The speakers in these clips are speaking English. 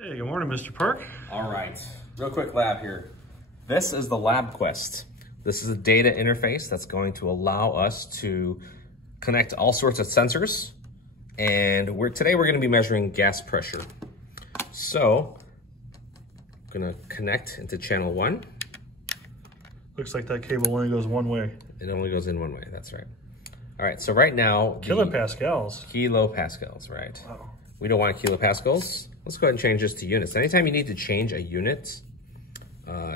Hey, good morning, Mr. Park. All right, real quick lab here. This is the LabQuest. This is a data interface that's going to allow us to connect all sorts of sensors. And today we're gonna be measuring gas pressure. So, I'm gonna connect into channel 1. Looks like that cable only goes one way. It only goes in one way, that's right. All right, so right now— Kilopascals. Kilopascals, right. Wow. We don't want kilopascals. Let's go ahead and change this to units. Anytime you need to change a unit,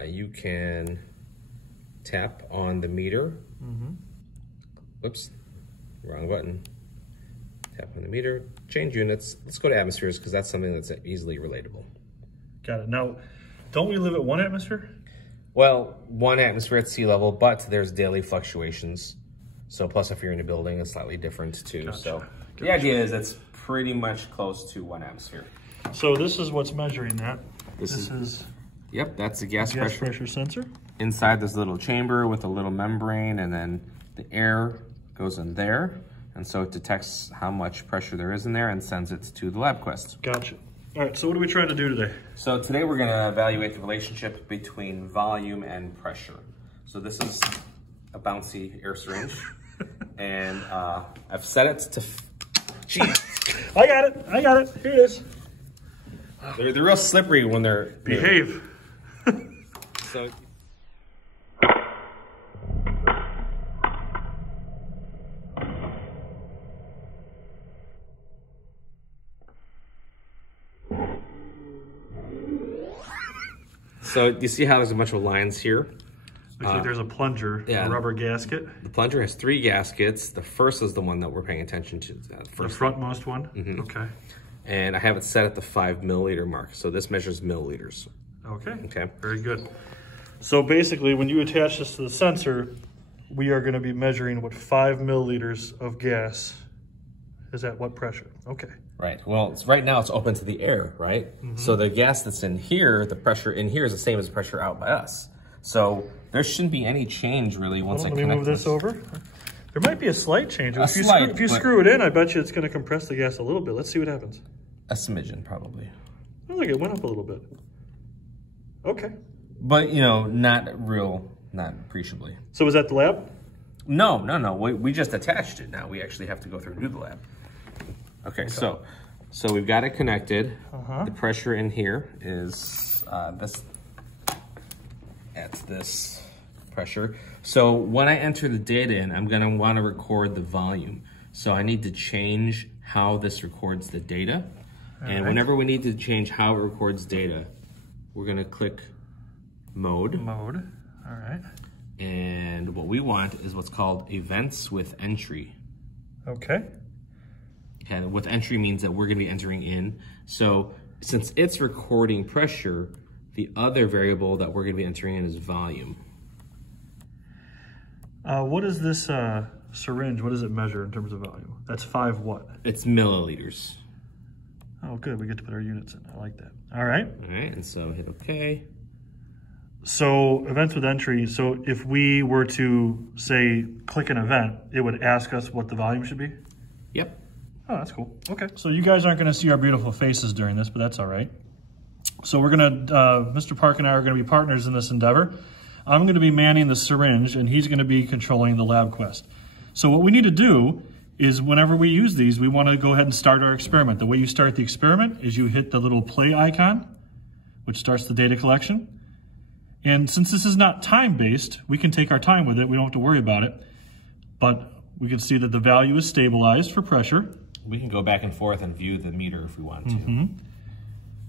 you can tap on the meter. Whoops, wrong button. Tap on the meter, change units. Let's go to atmospheres because that's something that's easily relatable. Got it. Now, don't we live at 1 atmosphere? Well, 1 atmosphere at sea level, but there's daily fluctuations. So plus if you're in a building, it's slightly different too. Gotcha. So the idea is it's pretty much close to 1 atmosphere. So this is what's measuring that. This is Yep, that's the gas pressure sensor. Inside this little chamber with a little membrane, and then the air goes in there. And so it detects how much pressure there is in there and sends it to the LabQuest. Gotcha. All right, so what are we trying to do today? So today we're gonna evaluate the relationship between volume and pressure. So this is a bouncy air syringe. And I've set it to, geez. I got it, here it is. They're real slippery when they're— Behave. So, you see how there's a bunch of lines here? Looks like there's a plunger, yeah, a rubber gasket. The plunger has 3 gaskets. The first is the one that we're paying attention to. The frontmost one? Okay. And I have it set at the 5 milliliter mark. So this measures milliliters. Okay, very good. So basically, when you attach this to the sensor, we are going to be measuring what 5 milliliters of gas is at what pressure. Okay. Right. Well, right now it's open to the air, right? So the gas that's in here, the pressure in here is the same as the pressure out by us. So there shouldn't be any change really once I connect. Let me move this over. There might be a slight change. If you but screw it in, I bet you it's going to compress the gas a little bit. Let's see what happens. A smidgen, probably. I think it went up a little bit. Okay. But, you know, not appreciably. So was that the lab? No. We just attached it. Now we actually have to go through and do the lab. Okay. So we've got it connected. The pressure in here is this pressure. So when I enter the data in, I'm gonna want to record the volume. So I need to change how this records the data. And whenever we need to change how it records data, we're gonna click mode. All right. And what we want is what's called events with entry. Okay. And with entry means that we're gonna be entering in. So since it's recording pressure, the other variable that we're gonna be entering in is volume. What is this syringe? What does it measure in terms of volume? That's 5 what? It's milliliters. Oh, good. We get to put our units in. I like that. All right. All right, and so hit OK. So events with entry. So if we were to say click an event, it would ask us what the volume should be? Yep. Oh, that's cool. Okay. So you guys aren't going to see our beautiful faces during this, but that's all right. So we're going to, Mr. Park and I are going to be partners in this endeavor. I'm going to be manning the syringe and he's going to be controlling the LabQuest. So what we need to do is whenever we use these, we want to go ahead and start our experiment. The way you start the experiment is you hit the little play icon, which starts the data collection. And since this is not time-based, we can take our time with it. We don't have to worry about it. But we can see that the value is stabilized for pressure. We can go back and forth and view the meter if we want to. And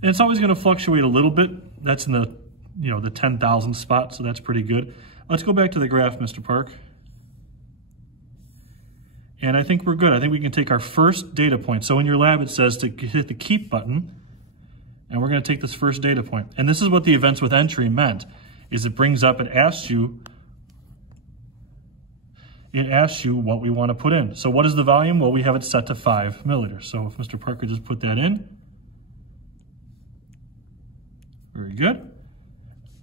it's always going to fluctuate a little bit. That's in the, the 10,000 spot, so that's pretty good. Let's go back to the graph, Mr. Park. And I think we're good. I think we can take our first data point. So in your lab, it says to hit the keep button, and we're going to take this first data point. And this is what the events with entry meant, is it brings up, it asks you what we want to put in. So what is the volume? Well, we have it set to 5 milliliters. So if Mr. Parker just put that in. Very good.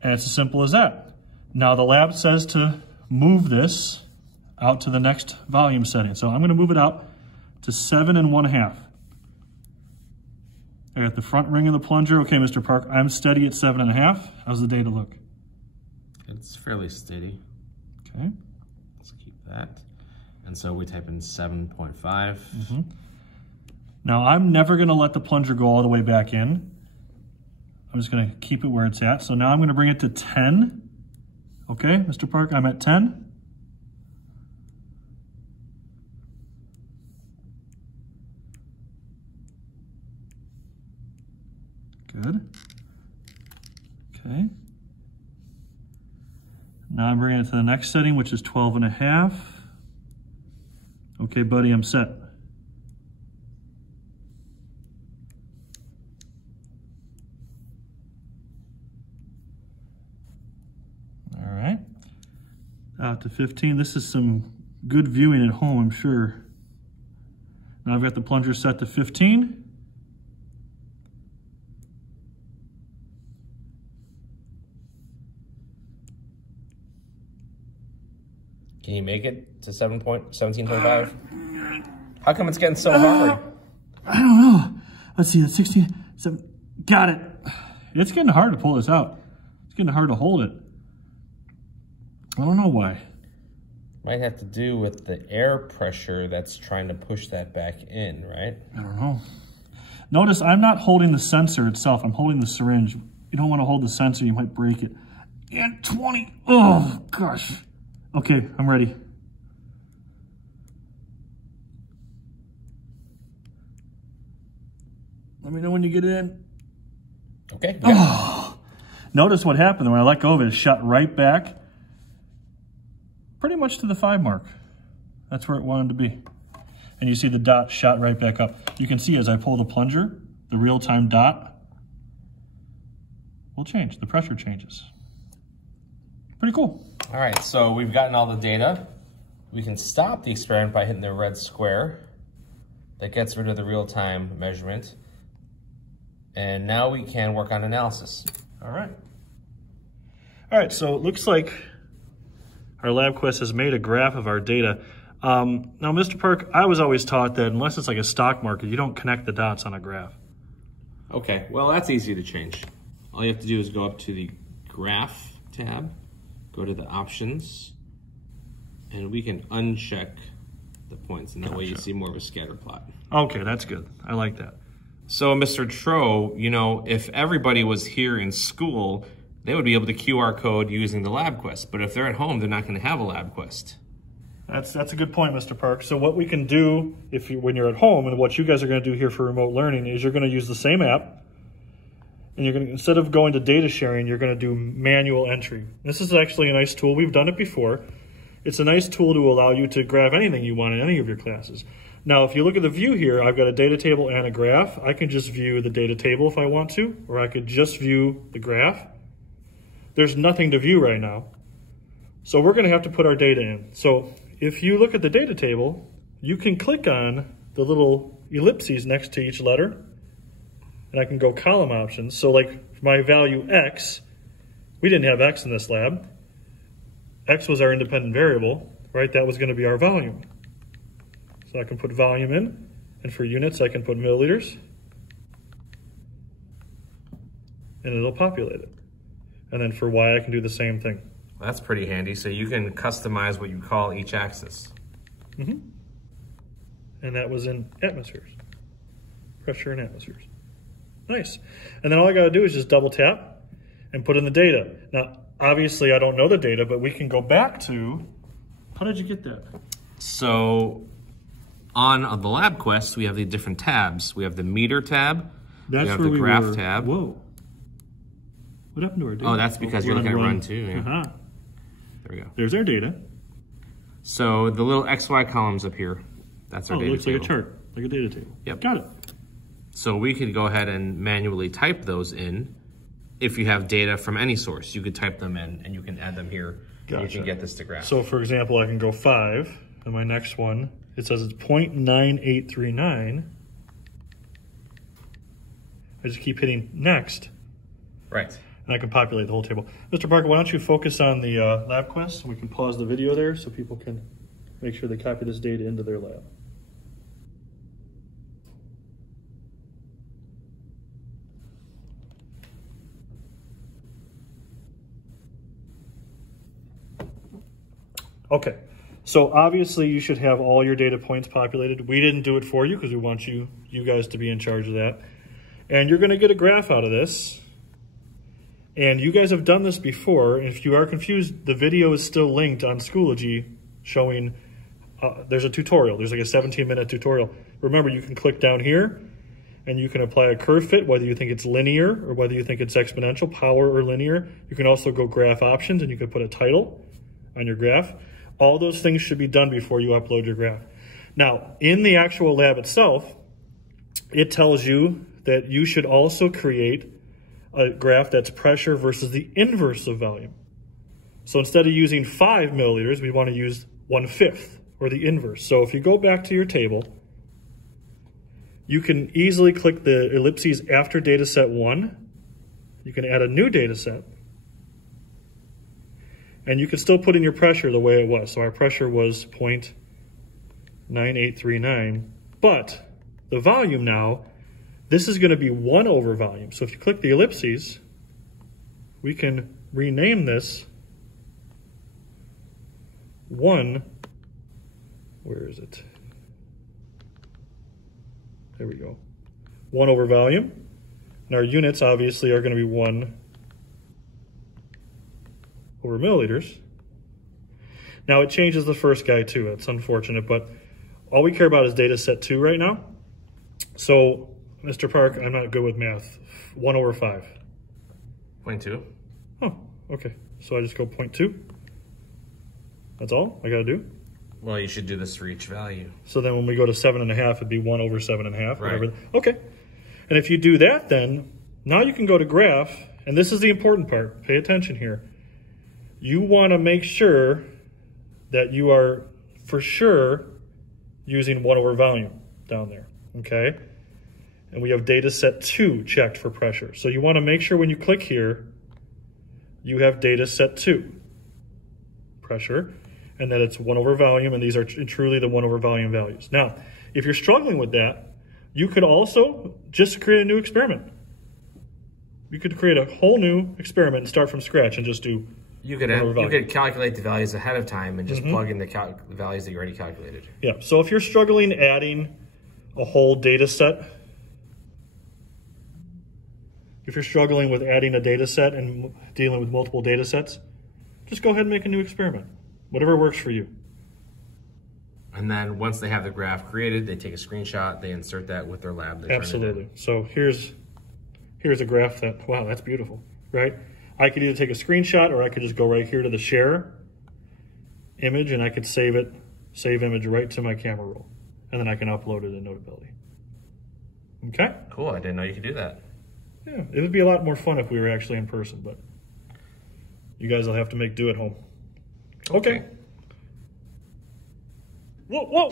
And it's as simple as that. Now the lab says to move this out to the next volume setting. So I'm going to move it out to 7 1/2. I got the front ring of the plunger. Okay, Mr. Park, I'm steady at 7.5. How's the data look? It's fairly steady. Okay. Let's keep that. And so we type in 7.5. Mm-hmm. Now I'm never gonna let the plunger go all the way back in. I'm just gonna keep it where it's at. So now I'm gonna bring it to 10. Okay, Mr. Park, I'm at 10. Good. Okay. Now I'm bringing it to the next setting, which is 12.5. Okay, buddy, I'm set. All right. Out to 15. This is some good viewing at home, I'm sure. Now I've got the plunger set to 15. Can you make it to 17.5? How come it's getting so hard? I don't know. Let's see, it's 16, 7, got it. It's getting hard to pull this out. It's getting hard to hold it. I don't know why. Might have to do with the air pressure that's trying to push that back in, right? I don't know. Notice I'm not holding the sensor itself. I'm holding the syringe. You don't want to hold the sensor. You might break it. And 20. Oh, gosh. Okay, I'm ready. Let me know when you get it in. Okay. Yeah. Oh. Notice what happened when I let go of it. It shot right back. Pretty much to the 5 mark. That's where it wanted to be. And you see the dot shot right back up. You can see as I pull the plunger, the real-time dot will change. The pressure changes. Pretty cool. All right, so we've gotten all the data. We can stop the experiment by hitting the red square. That gets rid of the real-time measurement. And now we can work on analysis. All right. All right, so it looks like our LabQuest has made a graph of our data. Now, Mr. Park, I was always taught that unless it's like a stock market, you don't connect the dots on a graph. Okay, well, that's easy to change. All you have to do is go up to the Graph tab, go to the Options, and we can uncheck the points, and that way you see more of a scatter plot. Okay, that's good. I like that. So, Mr. Tro, you know, if everybody was here in school, they would be able to QR code using the LabQuest. But if they're at home, they're not going to have a LabQuest. That's a good point, Mr. Park. So what we can do when you're at home, and what you guys are going to do here for remote learning, is you're going to use the same app, and you're going to, instead of going to data sharing, you're going to do manual entry. This is actually a nice tool. We've done it before. It's a nice tool to allow you to grab anything you want in any of your classes. Now, if you look at the view here, I've got a data table and a graph. I can just view the data table if I want to, or I could just view the graph. There's nothing to view right now. So we're going to have to put our data in. So if you look at the data table, you can click on the little ellipses next to each letter, and I can go column options. So like my value X, we didn't have X in this lab. X was our independent variable, right? That was going to be our volume. So I can put volume in, and for units I can put milliliters, and it'll populate it. And then for Y I can do the same thing. Well, that's pretty handy. So you can customize what you call each axis. Mm-hmm. And that was in atmospheres, pressure in atmospheres. Nice. And then all I got to do is just double tap and put in the data. Now, obviously I don't know the data, but we can go back to, how did you get that? So on the LabQuest, we have the different tabs. We have the meter tab. That's we have where the graph tab. Whoa. What happened to our data? Oh, that's because you're looking at run 2. Yeah. Uh-huh. There we go. There's our data. So the little XY columns up here, that's our data it looks table. like a chart, like a data table. Yep. Got it. So we could go ahead and manually type those in. If you have data from any source, you could type them in and you can add them here. Gotcha. And you can get this to graph. So for example, I can go 5, and my next one, it says it's 0.9839. I just keep hitting next. Right. And I can populate the whole table. Mr. Parker, why don't you focus on the LabQuest? We can pause the video there so people can make sure they copy this data into their lab. Okay, so obviously you should have all your data points populated. We didn't do it for you because we want you guys to be in charge of that. And you're going to get a graph out of this. And you guys have done this before. And if you are confused, the video is still linked on Schoology showing, there's a tutorial. There's like a 17-minute tutorial. Remember, you can click down here and you can apply a curve fit, whether you think it's linear or whether you think it's exponential, power or linear. You can also go graph options and you can put a title on your graph. All those things should be done before you upload your graph. Now, in the actual lab itself, it tells you that you should also create a graph that's pressure versus the inverse of volume. So instead of using 5 milliliters, we want to use 1/5 or the inverse. So if you go back to your table, you can easily click the ellipses after data set 1. You can add a new data set. And you can still put in your pressure the way it was. So our pressure was 0.9839. But the volume now, this is going to be 1 over volume. So if you click the ellipses, we can rename this 1. Where is it? There we go. 1 over volume. And our units obviously are going to be 1 over milliliters. Now it changes the first guy too. It's unfortunate, but all we care about is data set 2 right now. So, Mr. Park, I'm not good with math. 1 over 5. 0.2. Oh, okay. So I just go 0.2. That's all I gotta do? Well, you should do this for each value. So then when we go to 7.5, it'd be 1 over 7.5, right. whatever. Okay. And if you do that then, now you can go to graph, and this is the important part. Pay attention here. You want to make sure that you are for sure using 1 over volume down there, okay? And we have data set 2 checked for pressure. So you want to make sure when you click here, you have data set 2 pressure, and that it's 1 over volume, and these are truly the 1 over volume values. Now, if you're struggling with that, you could also just create a new experiment. You could create a whole new experiment and start from scratch and just do You could calculate the values ahead of time and just plug in the values that you already calculated. Yeah, so if you're struggling adding a whole data set, if you're struggling with adding a data set and dealing with multiple data sets, just go ahead and make a new experiment. Whatever works for you. And then once they have the graph created, they take a screenshot, they insert that with their lab. Absolutely. So here's a graph that, wow, that's beautiful, right? I could either take a screenshot or I could just go right here to the share image and I could save image right to my camera roll. And then I can upload it in Notability. Okay? Cool, I didn't know you could do that. Yeah, it would be a lot more fun if we were actually in person, but you guys will have to make do at home. Okay. Whoa, whoa!